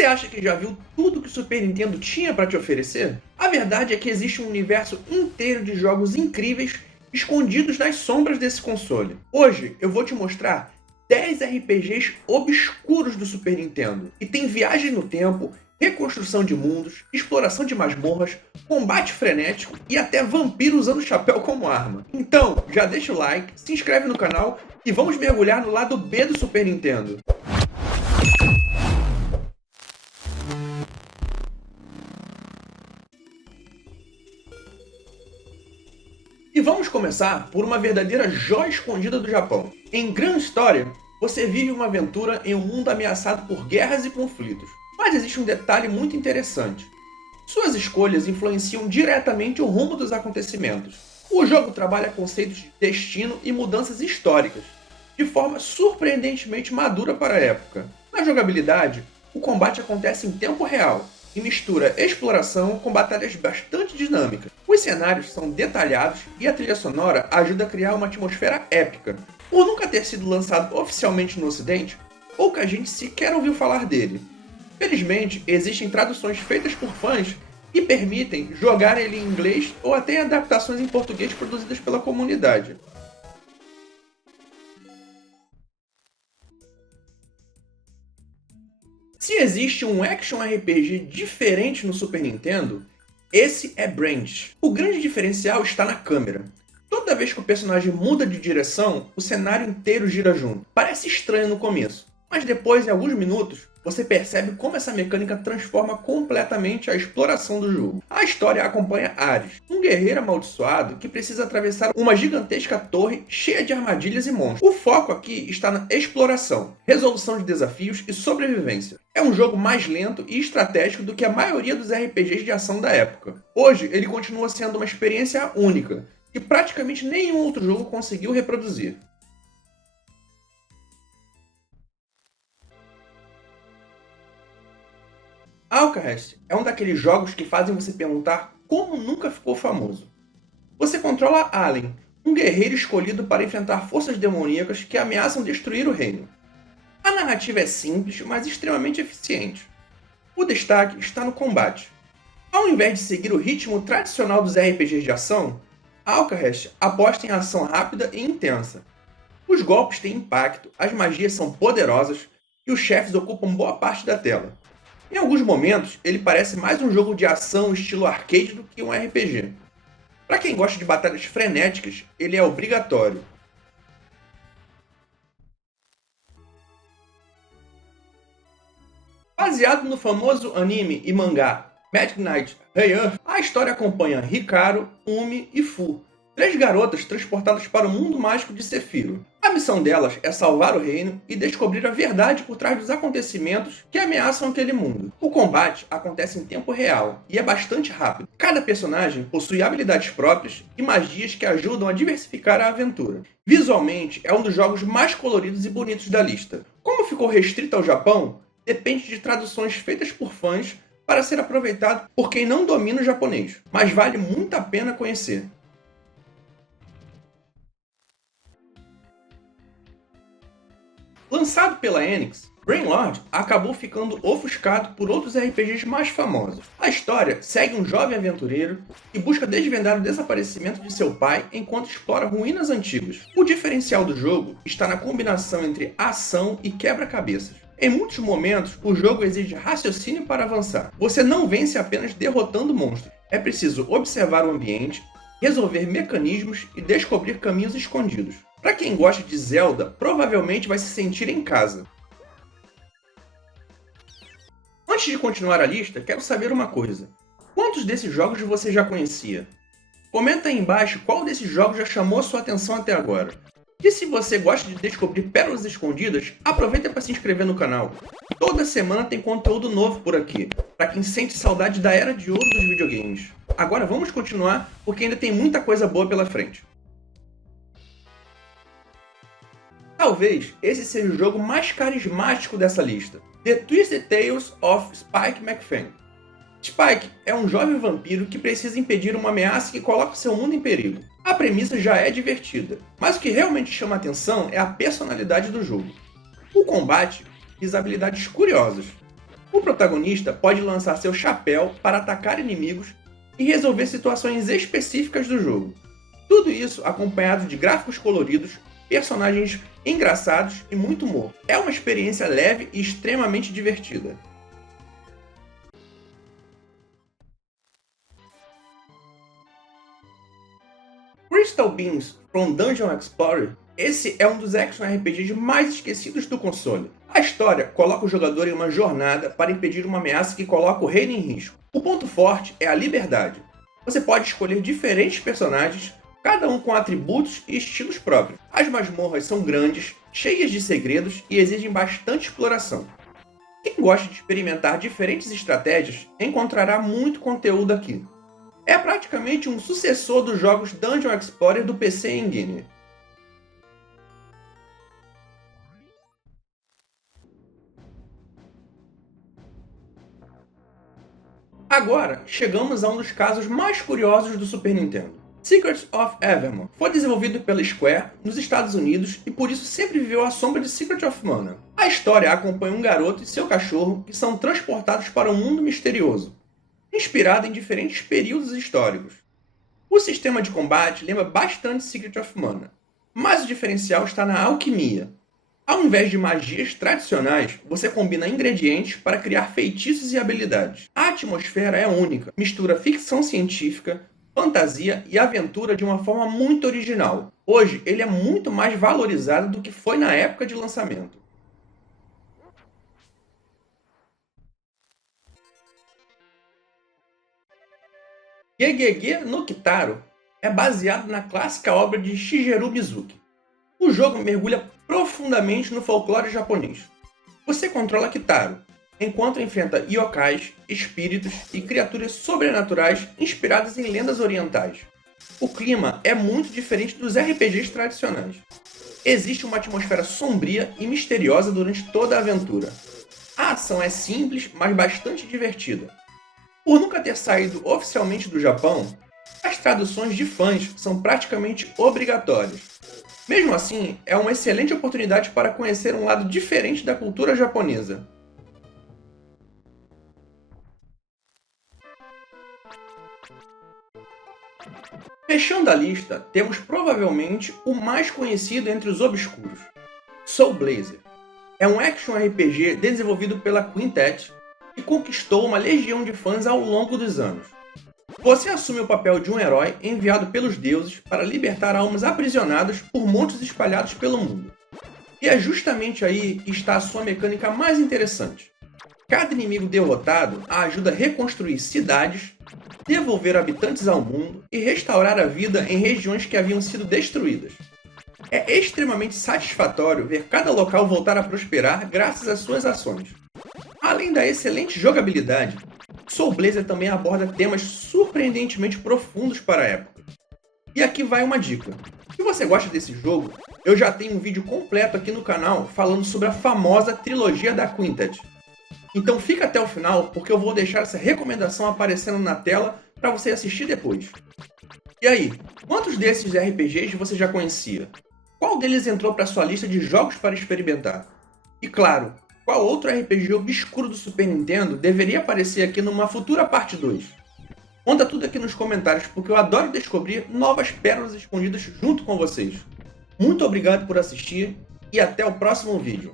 Você acha que já viu tudo que o Super Nintendo tinha para te oferecer? A verdade é que existe um universo inteiro de jogos incríveis escondidos nas sombras desse console. Hoje eu vou te mostrar 10 RPGs obscuros do Super Nintendo. E tem viagem no tempo, reconstrução de mundos, exploração de masmorras, combate frenético e até vampiro usando chapéu como arma. Então, já deixa o like, se inscreve no canal e vamos mergulhar no lado B do Super Nintendo. E vamos começar por uma verdadeira joia escondida do Japão. Em Grand Story, você vive uma aventura em um mundo ameaçado por guerras e conflitos. Mas existe um detalhe muito interessante. Suas escolhas influenciam diretamente o rumo dos acontecimentos. O jogo trabalha conceitos de destino e mudanças históricas, de forma surpreendentemente madura para a época. Na jogabilidade, o combate acontece em tempo real, e mistura exploração com batalhas bastante dinâmicas. Os cenários são detalhados e a trilha sonora ajuda a criar uma atmosfera épica. Por nunca ter sido lançado oficialmente no ocidente, pouca gente sequer ouviu falar dele. Felizmente, existem traduções feitas por fãs que permitem jogar ele em inglês ou até adaptações em português produzidas pela comunidade. Se existe um action RPG diferente no Super Nintendo, esse é Branch. O grande diferencial está na câmera. Toda vez que o personagem muda de direção, o cenário inteiro gira junto. Parece estranho no começo, mas depois, em alguns minutos, você percebe como essa mecânica transforma completamente a exploração do jogo. A história acompanha Ares, um guerreiro amaldiçoado que precisa atravessar uma gigantesca torre cheia de armadilhas e monstros. O foco aqui está na exploração, resolução de desafios e sobrevivência. É um jogo mais lento e estratégico do que a maioria dos RPGs de ação da época. Hoje, ele continua sendo uma experiência única, que praticamente nenhum outro jogo conseguiu reproduzir. Alcahest é um daqueles jogos que fazem você perguntar como nunca ficou famoso. Você controla Allen, um guerreiro escolhido para enfrentar forças demoníacas que ameaçam destruir o reino. A narrativa é simples, mas extremamente eficiente. O destaque está no combate. Ao invés de seguir o ritmo tradicional dos RPGs de ação, Alcahest aposta em ação rápida e intensa. Os golpes têm impacto, as magias são poderosas e os chefes ocupam boa parte da tela. Em alguns momentos, ele parece mais um jogo de ação estilo arcade do que um RPG. Para quem gosta de batalhas frenéticas, ele é obrigatório. Baseado no famoso anime e mangá Magic Knight Hey-Earth, a história acompanha Hikaru, Umi e Fu, 3 garotas transportadas para o mundo mágico de Sephiroth. A missão delas é salvar o reino e descobrir a verdade por trás dos acontecimentos que ameaçam aquele mundo. O combate acontece em tempo real e é bastante rápido. Cada personagem possui habilidades próprias e magias que ajudam a diversificar a aventura. Visualmente, é um dos jogos mais coloridos e bonitos da lista. Como ficou restrito ao Japão, depende de traduções feitas por fãs para ser aproveitado por quem não domina o japonês, mas vale muito a pena conhecer. Lançado pela Enix, Brainlord acabou ficando ofuscado por outros RPGs mais famosos. A história segue um jovem aventureiro que busca desvendar o desaparecimento de seu pai enquanto explora ruínas antigas. O diferencial do jogo está na combinação entre ação e quebra-cabeças. Em muitos momentos, o jogo exige raciocínio para avançar. Você não vence apenas derrotando monstros. É preciso observar o ambiente, resolver mecanismos e descobrir caminhos escondidos. Para quem gosta de Zelda, provavelmente vai se sentir em casa. Antes de continuar a lista, quero saber uma coisa. Quantos desses jogos você já conhecia? Comenta aí embaixo qual desses jogos já chamou sua atenção até agora. E se você gosta de descobrir pérolas escondidas, aproveita para se inscrever no canal. Toda semana tem conteúdo novo por aqui, para quem sente saudade da era de ouro dos videogames. Agora vamos continuar, porque ainda tem muita coisa boa pela frente. Talvez esse seja o jogo mais carismático dessa lista, The Twisted Tales of Spike McFang. Spike é um jovem vampiro que precisa impedir uma ameaça que coloca seu mundo em perigo. A premissa já é divertida, mas o que realmente chama a atenção é a personalidade do jogo. O combate visa habilidades curiosas. O protagonista pode lançar seu chapéu para atacar inimigos e resolver situações específicas do jogo. Tudo isso acompanhado de gráficos coloridos, personagens engraçados e muito humor. É uma experiência leve e extremamente divertida. Crystal Beams from Dungeon Explorer. Esse é um dos action RPGs mais esquecidos do console. A história coloca o jogador em uma jornada para impedir uma ameaça que coloca o reino em risco. O ponto forte é a liberdade. Você pode escolher diferentes personagens, cada um com atributos e estilos próprios. As masmorras são grandes, cheias de segredos e exigem bastante exploração. Quem gosta de experimentar diferentes estratégias encontrará muito conteúdo aqui. É praticamente um sucessor dos jogos Dungeon Explorer do PC Engine. Agora, chegamos a um dos casos mais curiosos do Super Nintendo. Secrets of Evermore foi desenvolvido pela Square nos Estados Unidos e por isso sempre viveu à sombra de Secret of Mana. A história acompanha um garoto e seu cachorro que são transportados para um mundo misterioso, inspirado em diferentes períodos históricos. O sistema de combate lembra bastante Secret of Mana, mas o diferencial está na alquimia. Ao invés de magias tradicionais, você combina ingredientes para criar feitiços e habilidades. A atmosfera é única, mistura ficção científica, fantasia e aventura de uma forma muito original. Hoje, ele é muito mais valorizado do que foi na época de lançamento. Gegege no Kitaro é baseado na clássica obra de Shigeru Mizuki. O jogo mergulha profundamente no folclore japonês. Você controla Kitaro, enquanto enfrenta yokais, espíritos e criaturas sobrenaturais inspiradas em lendas orientais. O clima é muito diferente dos RPGs tradicionais. Existe uma atmosfera sombria e misteriosa durante toda a aventura. A ação é simples, mas bastante divertida. Por nunca ter saído oficialmente do Japão, as traduções de fãs são praticamente obrigatórias. Mesmo assim, é uma excelente oportunidade para conhecer um lado diferente da cultura japonesa. Fechando a lista, temos provavelmente o mais conhecido entre os obscuros, Soul Blazer. É um action RPG desenvolvido pela Quintet e conquistou uma legião de fãs ao longo dos anos. Você assume o papel de um herói enviado pelos deuses para libertar almas aprisionadas por monstros espalhados pelo mundo. E é justamente aí que está a sua mecânica mais interessante. Cada inimigo derrotado ajuda a reconstruir cidades, devolver habitantes ao mundo e restaurar a vida em regiões que haviam sido destruídas. É extremamente satisfatório ver cada local voltar a prosperar graças às suas ações. Além da excelente jogabilidade, Soul Blazer também aborda temas surpreendentemente profundos para a época. E aqui vai uma dica. Se você gosta desse jogo, eu já tenho um vídeo completo aqui no canal falando sobre a famosa trilogia da Quintet. Então fica até o final, porque eu vou deixar essa recomendação aparecendo na tela para você assistir depois. E aí, quantos desses RPGs você já conhecia? Qual deles entrou para sua lista de jogos para experimentar? E claro, qual outro RPG obscuro do Super Nintendo deveria aparecer aqui numa futura parte 2? Conta tudo aqui nos comentários, porque eu adoro descobrir novas pérolas escondidas junto com vocês. Muito obrigado por assistir e até o próximo vídeo.